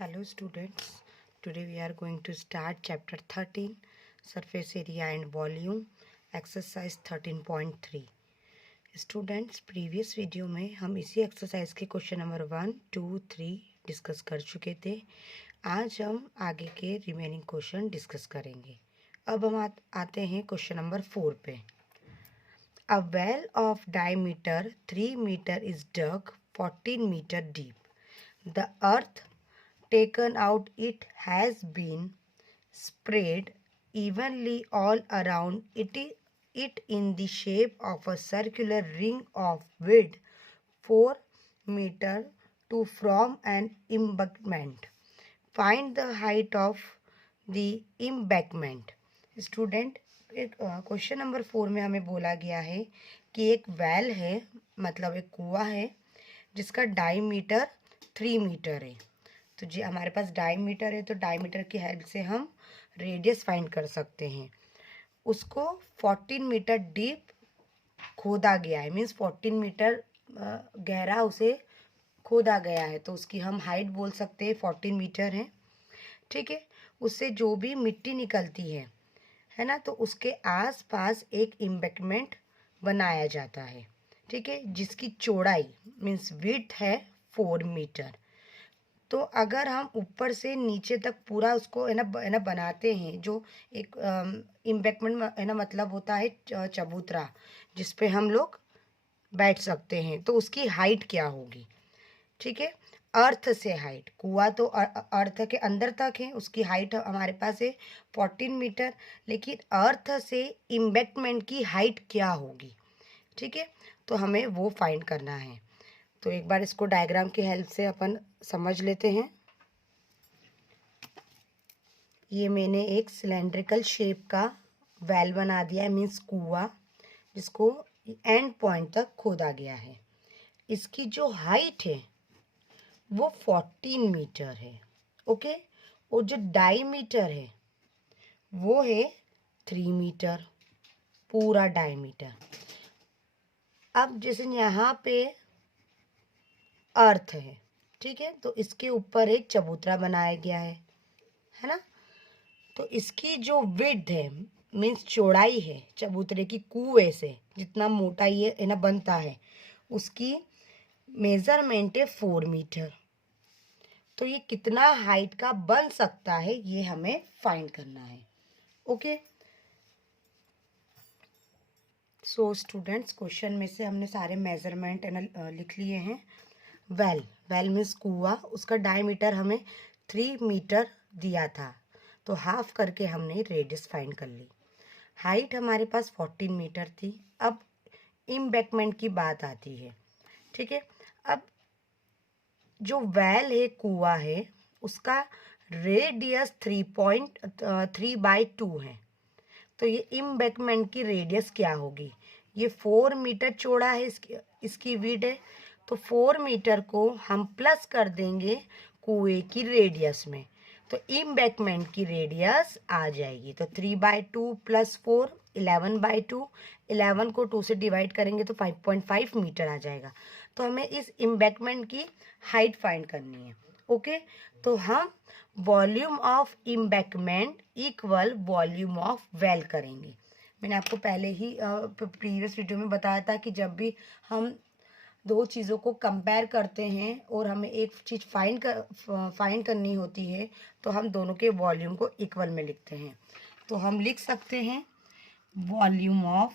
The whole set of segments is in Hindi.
Hello students, today we are going to start chapter 13 surface area and volume exercise 13.3. Students, previous video में हम इसी exercise के क्वेश्चन नंबर 1, 2, 3 डिस्कस कर चुके थे। आज हम आगे के रिमेनिंग क्वेश्चन डिस्कस करेंगे। अब हम आते हैं क्वेश्चन नंबर 4 पे। A well of diameter 3 meter is dug 14 meter deep. The earth taken out it has been spread evenly all around it in the shape of a circular ring of width 4 meter to form an embankment. Find the height of the embankment. Student, question number 4 में हमें बोला गया है कि एक वेल है, मतलब एक कुआं है जिसका डायमीटर 3 मीटर है। तो जी हमारे पास डायमीटर है, तो डायमीटर की हेल्प से हम रेडियस फाइंड कर सकते हैं। उसको 14 मीटर डीप खोदा गया है, मीन्स 14 मीटर गहरा उसे खोदा गया है, तो उसकी हम हाइट बोल सकते हैं 14 मीटर है। ठीक है, उससे जो भी मिट्टी निकलती है ना, तो उसके आसपास एक एम्बैंकमेंट बनाया जाता है। ठीक है, जिसकी चौड़ाई मीन्स विड्थ है 4 मीटर। तो अगर हम ऊपर से नीचे तक पूरा उसको है ना बनाते हैं, जो एक एम्बैंकमेंट है ना, मतलब होता है चबूतरा जिस पे हम लोग बैठ सकते हैं, तो उसकी हाइट क्या होगी। ठीक है, अर्थ से हाइट, कुआं तो अर्थ के अंदर तक है, उसकी हाइट हमारे पास है 14 मीटर, लेकिन अर्थ से एम्बैंकमेंट की हाइट क्या होगी। ठीक है, तो हमें वो फाइंड करना है। तो एक बार इसको डायग्राम की हेल्प से अपन समझ लेते हैं। ये मैंने एक सिलेंड्रिकल शेप का वेल बना दिया है, मीन्स कुआं, जिसको एंड पॉइंट तक खोदा गया है। इसकी जो हाइट है वो 14 मीटर है। ओके, और जो डायमीटर है वो है 3 मीटर, पूरा डायमीटर। अब जैसे यहाँ पे अर्थ है, ठीक है, तो इसके ऊपर एक चबूतरा बनाया गया है ना। तो इसकी जो विड्थ है मीन्स चौड़ाई है चबूतरे की, कुएं से जितना मोटा ये है ना बनता है, उसकी मेजरमेंट है 4 मीटर। तो ये कितना हाइट का बन सकता है ये हमें फाइंड करना है। ओके, सो स्टूडेंट्स, क्वेश्चन में से हमने सारे मेजरमेंट लिख लिए हैं। वेल मीन्स कुआं, उसका डायमीटर हमें 3 मीटर दिया था, तो हाफ करके हमने रेडियस फाइंड कर ली। हाइट हमारे पास 14 मीटर थी। अब एम्बैंकमेंट की बात आती है। ठीक है, अब जो वेल है, कुआं है, उसका रेडियस 3.3/2 है। तो ये एम्बैंकमेंट की रेडियस क्या होगी। ये 4 मीटर चौड़ा है, इसकी विड्थ है, तो 4 मीटर को हम प्लस कर देंगे कुएं की रेडियस में, तो एम्बैंकमेंट की रेडियस आ जाएगी। तो 3/2 + 4 11/2, 11 को 2 से डिवाइड करेंगे तो 5.5 मीटर आ जाएगा। तो हमें इस एम्बैंकमेंट की हाइट फाइंड करनी है। ओके, तो हम volume of embankment equal volume of well करेंगे। मैंने आपको पहले ही प्रीवियस वीडियो में बताया था कि जब भी हम दो चीज़ों को कंपेयर करते हैं और हमें एक चीज़ फाइंड करनी होती है, तो हम दोनों के वॉल्यूम को इक्वल में लिखते हैं। तो हम लिख सकते हैं volume of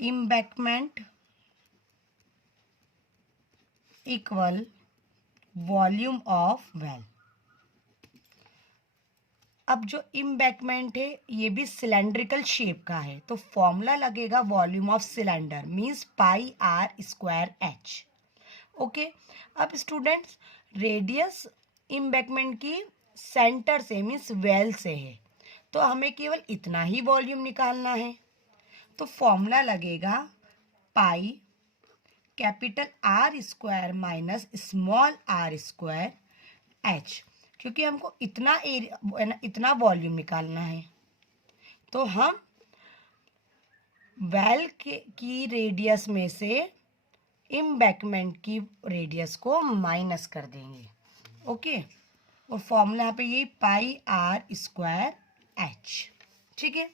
embankment equal volume of well. अब जो एम्बैंकमेंट है ये भी सिलेंड्रिकल शेप का है, तो फॉर्मूला लगेगा volume of cylinder means πr²h। Okay, अब स्टूडेंट्स, रेडियस एम्बैंकमेंट की सेंटर से मींस वेल से है, तो हमें केवल इतना ही वॉल्यूम निकालना है। तो फॉर्मूला लगेगा पाई R² - स्मॉल r²h, क्योंकि हमको इतना एरिया इतना वॉल्यूम निकालना है। तो हम वेल की रेडियस में से इम्बैकमेंट की रेडियस को माइनस कर देंगे। ओके, और फॉर्मूला यहाँ पे ये पाई आर स्क्वायर एच। ठीक है,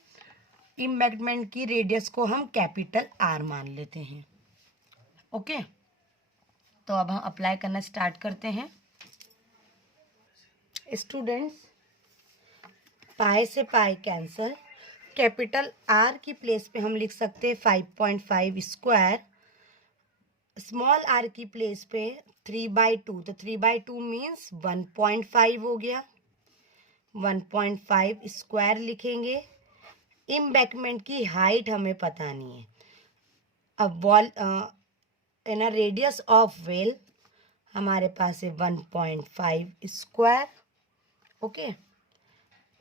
इम्बैकमेंट की रेडियस को हम कैपिटल आर मान लेते हैं। ओके, तो अब हम अप्लाई करना स्टार्ट करते हैं। स्टूडेंट्स, पाई से पाई कैंसल, कैपिटल आर की प्लेस पे हम लिख सकते हैं 5.5 स्क्वायर, स्मॉल आर की प्लेस पे 3/2, तो 3/2 मीन्स 1.5 हो गया। 1.5 स्क्वायर लिखेंगे। इम्बैकमेंट की हाइट हमें पता नहीं है। अब वॉल रेडियस ऑफ वेल हमारे पास है 1.5 स्क्वायर। ओके,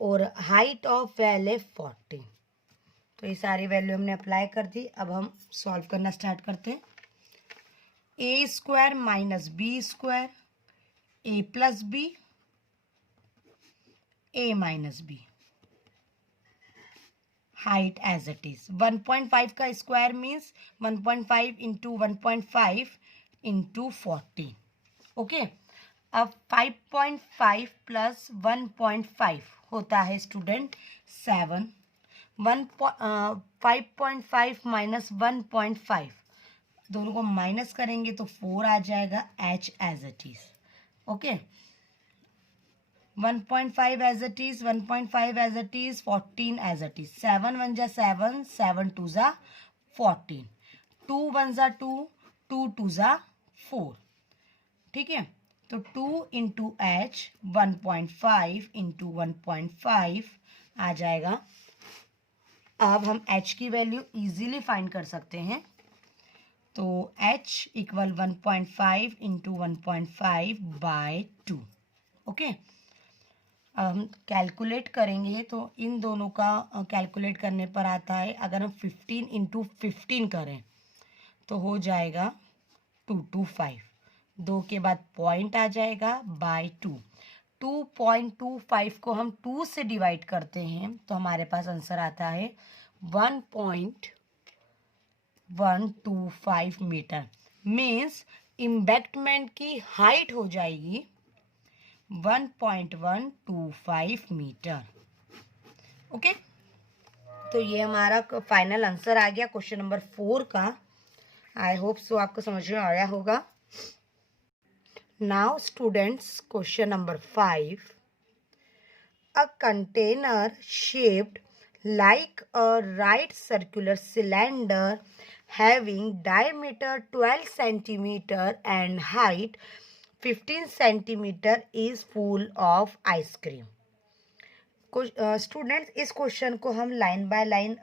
और हाइट ऑफ वेल है 40। तो ये सारी वैल्यू हमने अप्लाई कर दी। अब हम सॉल्व करना स्टार्ट करते हैं। A square minus B square, A plus B, A minus B, height as it is 1.5 का square means 1.5 into 1.5 into 40। Okay, अब 5.5 प्लस 1.5 होता है स्टूडेंट 7। 5.5 माइनस 1.5 दोनों को माइनस करेंगे तो 4 आ जाएगा H as it is. Okay, 1.5 as it is, 1.5 as it is, 14 as it is. 7 1 जा 7, 7 2 जा 14, 2 1 जा 2, 2 2 जा 4। ठीक है, तो 2 इंटू एच 1.5 इंटू 1.5 आ जाएगा। अब हम एच की वैल्यू इजीली फाइंड कर सकते हैं। तो h equal 1.5 into 1.5 by 2। Okay, अब हम कैलकुलेट करेंगे तो इन दोनों का कैलकुलेट करने पर आता है, अगर हम 15 इंटू 15 करें तो हो जाएगा 225। 2 के बाद पॉइंट आ जाएगा बाय 2। 2.25 को हम 2 से डिवाइड करते हैं तो हमारे पास आंसर आता है 1.125 मीटर। मीन्स इम्बैक्टमेंट की हाइट हो जाएगी 1.125 मीटर। ओके, तो ये हमारा फाइनल आंसर आ गया क्वेश्चन नंबर 4 का। आई होप सो आपको समझ में आया होगा। Now students, question number 5। A container shaped like a right circular cylinder having diameter 12 centimeter and height 15 centimeter is full of ice cream। Students, इस क्वेश्चन को हम लाइन बाय लाइन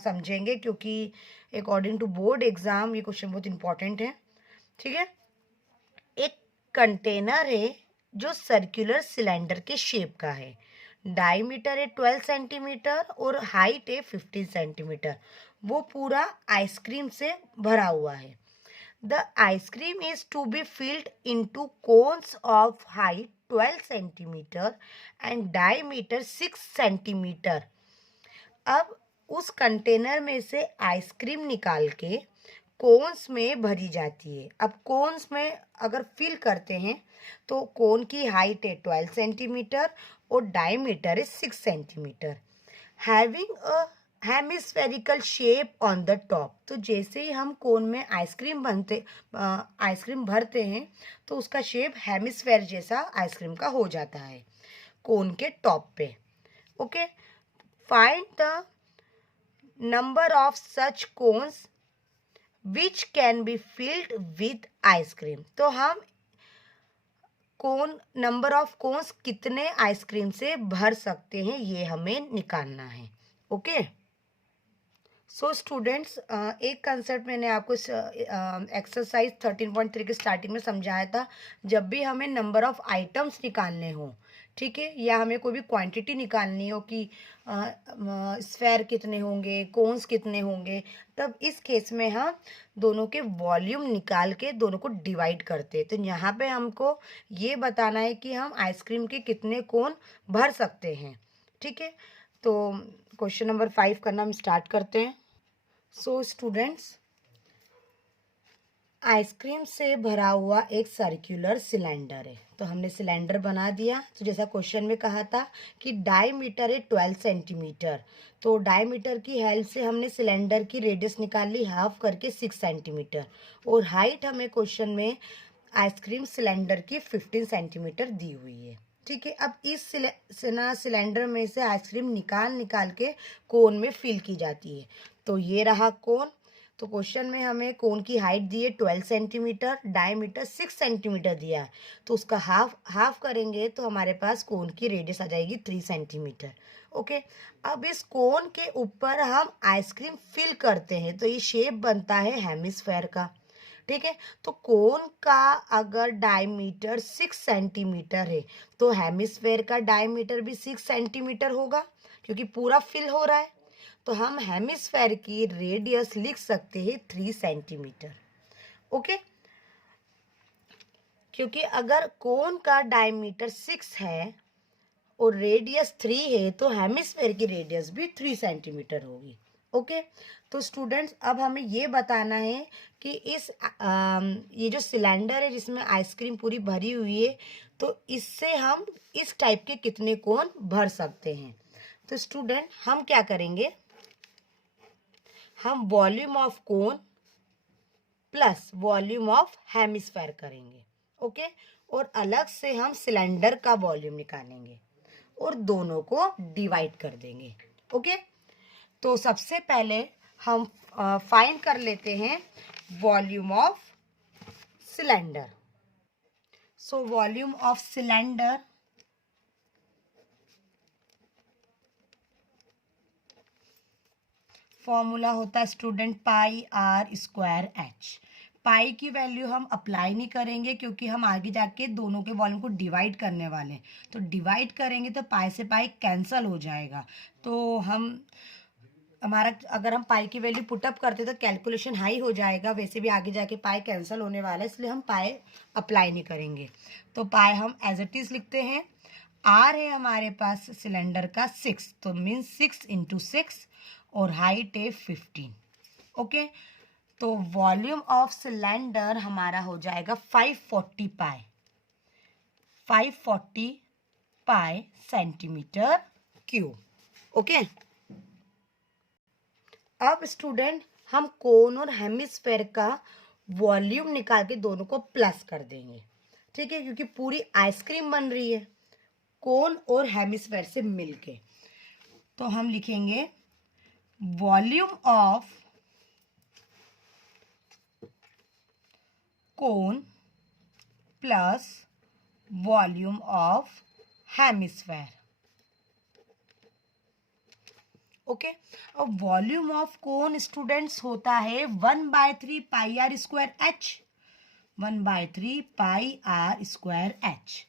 समझेंगे क्योंकि अकॉर्डिंग टू बोर्ड एग्जाम ये क्वेश्चन बहुत इंपॉर्टेंट है। ठीक है, एक कंटेनर है जो सर्कुलर सिलेंडर के शेप का है। डायमीटर है 12 सेंटीमीटर और हाइट है 15 सेंटीमीटर। वो पूरा आइसक्रीम से भरा हुआ है। The ice cream is to be filled into cones of height 12 centimetre and diameter 6 centimetre. अब उस कंटेनर में से आइसक्रीम निकाल के कोन्स में भरी जाती है। अब कोन्स में अगर फिल करते हैं तो कोन की हाइट है 12 सेंटीमीटर और डायमीटर है 6 centimetre. Having a hemispherical shape on the top. तो जैसे ही हम कोन में आइसक्रीम भरते हैं तो उसका शेप हेमिस्फेयर जैसा आइसक्रीम का हो जाता है कोन के टॉप पे। Okay, find the number of such cones which can be filled with ice cream. तो हम नंबर ऑफ कोन्स कितने आइसक्रीम से भर सकते हैं ये हमें निकालना है। ओके, सो स्टूडेंट्स, एक कंसेप्ट मैंने आपको एक्सरसाइज 13.3 के स्टार्टिंग में समझाया था। जब भी हमें नंबर ऑफ आइटम्स निकालने हो, ठीक है, या हमें कोई भी क्वांटिटी निकालनी हो कि स्फेयर कितने होंगे, कोन्स कितने होंगे, तब इस केस में हम दोनों के वॉल्यूम निकाल के दोनों को डिवाइड करते हैं। तो यहाँ पे हमको ये बताना है कि हम आइसक्रीम के कितने कोन भर सकते हैं। ठीक है, तो क्वेश्चन नंबर 5 करना हम स्टार्ट करते हैं। सो स्टूडेंट्स, आइसक्रीम से भरा हुआ एक सर्कुलर सिलेंडर है। तो हमने सिलेंडर बना दिया। तो जैसा क्वेश्चन में कहा था कि डायमीटर है 12 सेंटीमीटर, तो डायमीटर की हेल्प से हमने सिलेंडर की रेडियस निकाल ली हाफ करके 6 सेंटीमीटर, और हाइट हमें क्वेश्चन में आइसक्रीम सिलेंडर की 15 सेंटीमीटर दी हुई है। ठीक है, अब इस सिलेंडर में से आइसक्रीम निकाल के कोन में फिल की जाती है। तो ये रहा कोन। तो क्वेश्चन में हमें कोन की हाइट दी है 12 सेंटीमीटर, डायमीटर 6 सेंटीमीटर दिया है, तो उसका हाफ करेंगे तो हमारे पास कोन की रेडियस आ जाएगी 3 सेंटीमीटर। ओके, अब इस कोन के ऊपर हम आइसक्रीम फिल करते हैं तो ये शेप बनता है हेमिस्फेयर का। ठीक है, तो कोन का अगर डायमीटर 6 सेंटीमीटर है तो हेमिस्फेयर का डायमीटर भी 6 सेंटीमीटर होगा, क्योंकि पूरा फिल हो रहा है। तो हम हेमिस्फेयर की रेडियस लिख सकते हैं 3 सेंटीमीटर। ओके, क्योंकि अगर कोन का डायमीटर 6 है और रेडियस 3 है तो हेमिस्फेयर की रेडियस भी 3 सेंटीमीटर होगी। ओके, तो स्टूडेंट्स अब हमें ये बताना है कि ये जो सिलेंडर है जिसमें आइसक्रीम पूरी भरी हुई है, तो इससे हम इस टाइप के कितने कोन भर सकते हैं। तो स्टूडेंट हम क्या करेंगे, हम volume of cone plus volume of hemisphere करेंगे। ओके, और अलग से हम सिलेंडर का वॉल्यूम निकालेंगे और दोनों को डिवाइड कर देंगे। ओके, तो सबसे पहले हम फाइंड कर लेते हैं volume of cylinder. So volume of cylinder formula होता है student pi R square H. Pi की वैल्यू हम अप्लाई नहीं करेंगे क्योंकि हम आगे जाके दोनों के वॉल्यूम को डिवाइड करने वाले हैं। तो डिवाइड करेंगे तो पाई से पाई कैंसल हो जाएगा। तो हमारा अगर हम पाई की वैल्यू पुटअप करते तो कैलकुलेशन हाई हो जाएगा, वैसे भी आगे जाके पाई कैंसिल होने वाला है, इसलिए हम पाई अप्लाई नहीं करेंगे। तो पाई हम एज इट इज लिखते हैं। आर है हमारे पास सिलेंडर का 6, तो मीन्स 6 इंटू 6, और हाइट है 15। ओके, तो वॉल्यूम ऑफ सिलेंडर हमारा हो जाएगा 540 पाई, 540 पाई सेंटीमीटर क्यूब। ओके, अब स्टूडेंट हम कोन और हेमिस्फेयर का वॉल्यूम निकाल के दोनों को प्लस कर देंगे। ठीक है, क्योंकि पूरी आइसक्रीम बन रही है कोन और हेमिस्फेयर से मिलके। तो हम लिखेंगे volume of cone plus volume of hemisphere. Okay, अब वॉल्यूम ऑफ कोन स्टूडेंट्स होता है 1/3 pi R square H, 1/3 pi R square H,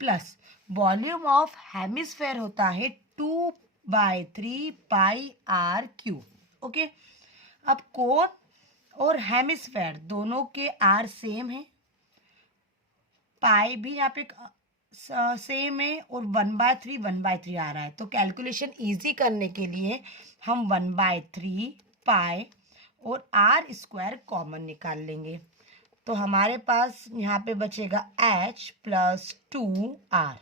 plus volume of hemisphere होता है 2/3 पाई आर क्यूब। ओके, अब कोन और हेमिस्फेयर दोनों के आर सेम है, पाई भी यहाँ पे सेम है, और 1/3 आ रहा है। तो कैलकुलेशन इजी करने के लिए हम 1/3 पाई और आर स्क्वायर कॉमन निकाल लेंगे। तो हमारे पास यहाँ पे बचेगा h प्लस 2r।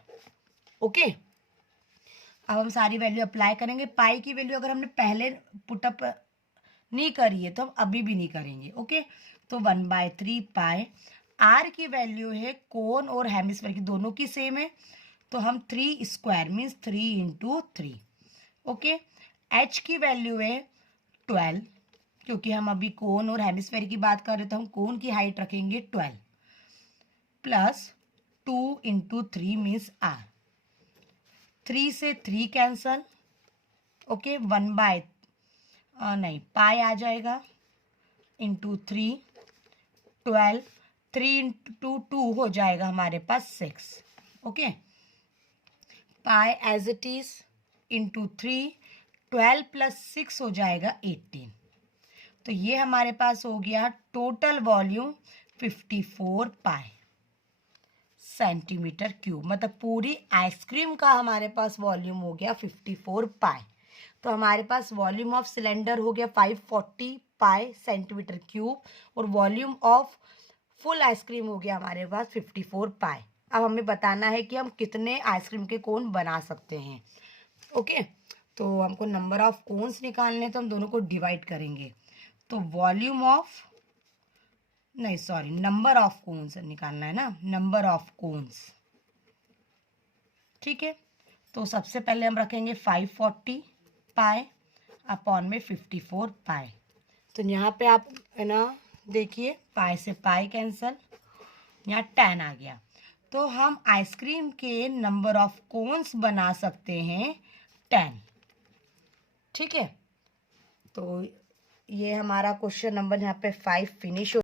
ओके, अब हम सारी वैल्यू अप्लाई करेंगे। पाई की वैल्यू अगर हमने पहले पुटअप नहीं करी है तो हम अभी भी नहीं करेंगे। ओके, तो 1/3 पाई, आर की वैल्यू है कोन और हेमिस्फेयर की दोनों की सेम है, तो हम 3 square means 3 into 3। Okay, H की वैल्यू है 12, क्योंकि हम अभी कोन और हेमिस्फेयर की बात कर रहे थे, हम कोन की हाइट रखेंगे 12, प्लस 2 इंटू 3 मीन्स आर, 3 से 3 कैंसल। ओके, 1 पाई आ जाएगा इंटू 3, 12, 3 इंटू 2 हो जाएगा हमारे पास 6। Okay, pi as it is into 3, 12 plus 6 हो जाएगा 18। तो ये हमारे पास हो गया टोटल वॉल्यूम 54 पाई सेंटीमीटर क्यूब, मतलब पूरी आइसक्रीम का हमारे पास वॉल्यूम हो गया 54 पाई। तो हमारे पास वॉल्यूम ऑफ सिलेंडर हो गया 540 पाई सेंटीमीटर क्यूब और वॉल्यूम ऑफ फुल आइसक्रीम हो गया हमारे पास 54 पाई। अब हमें बताना है कि हम कितने आइसक्रीम के कोन बना सकते हैं। ओके, तो हमको नंबर ऑफ कोन्स निकालने, तो हम दोनों को डिवाइड करेंगे। तो वॉल्यूम ऑफ, नहीं सॉरी, नंबर ऑफ कोन्स निकालना है ना, नंबर ऑफ कोन्स। ठीक है, तो सबसे पहले हम रखेंगे 540 पाई अपॉन में 54 पाई। तो यहाँ पे आप है ना देखिए, पाई से पाई कैंसल, यहाँ 10 आ गया। तो हम आइसक्रीम के नंबर ऑफ कोन्स बना सकते हैं 10। ठीक है, तो ये हमारा क्वेश्चन नंबर यहाँ पे 5 फिनिश हो